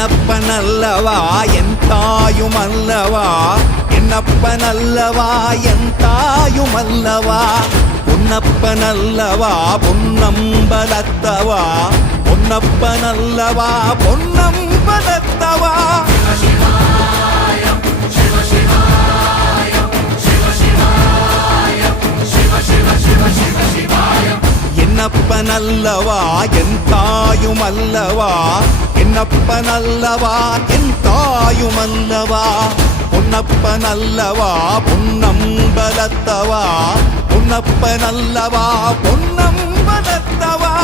என்னப்பனல்லவா என் தாயுமல்லவா, என்னப்பனல்லவா என் தாயுமல்லவா, பொன்னப்பனல்லவா பொன்னம்பலத்தவா, பொன்னப்பனல்லவா பொன்னம்பலத்தவா. என்னப்பனல்லவா என் தாயுமல்லவா, என்னப்பனல்லவா என் தாயுமல்லவா, பொன்னப்பனல்லவா பொன்னம்பலத்தவா, பொன்னப்பனல்லவா பொன்னம்பலத்தவா.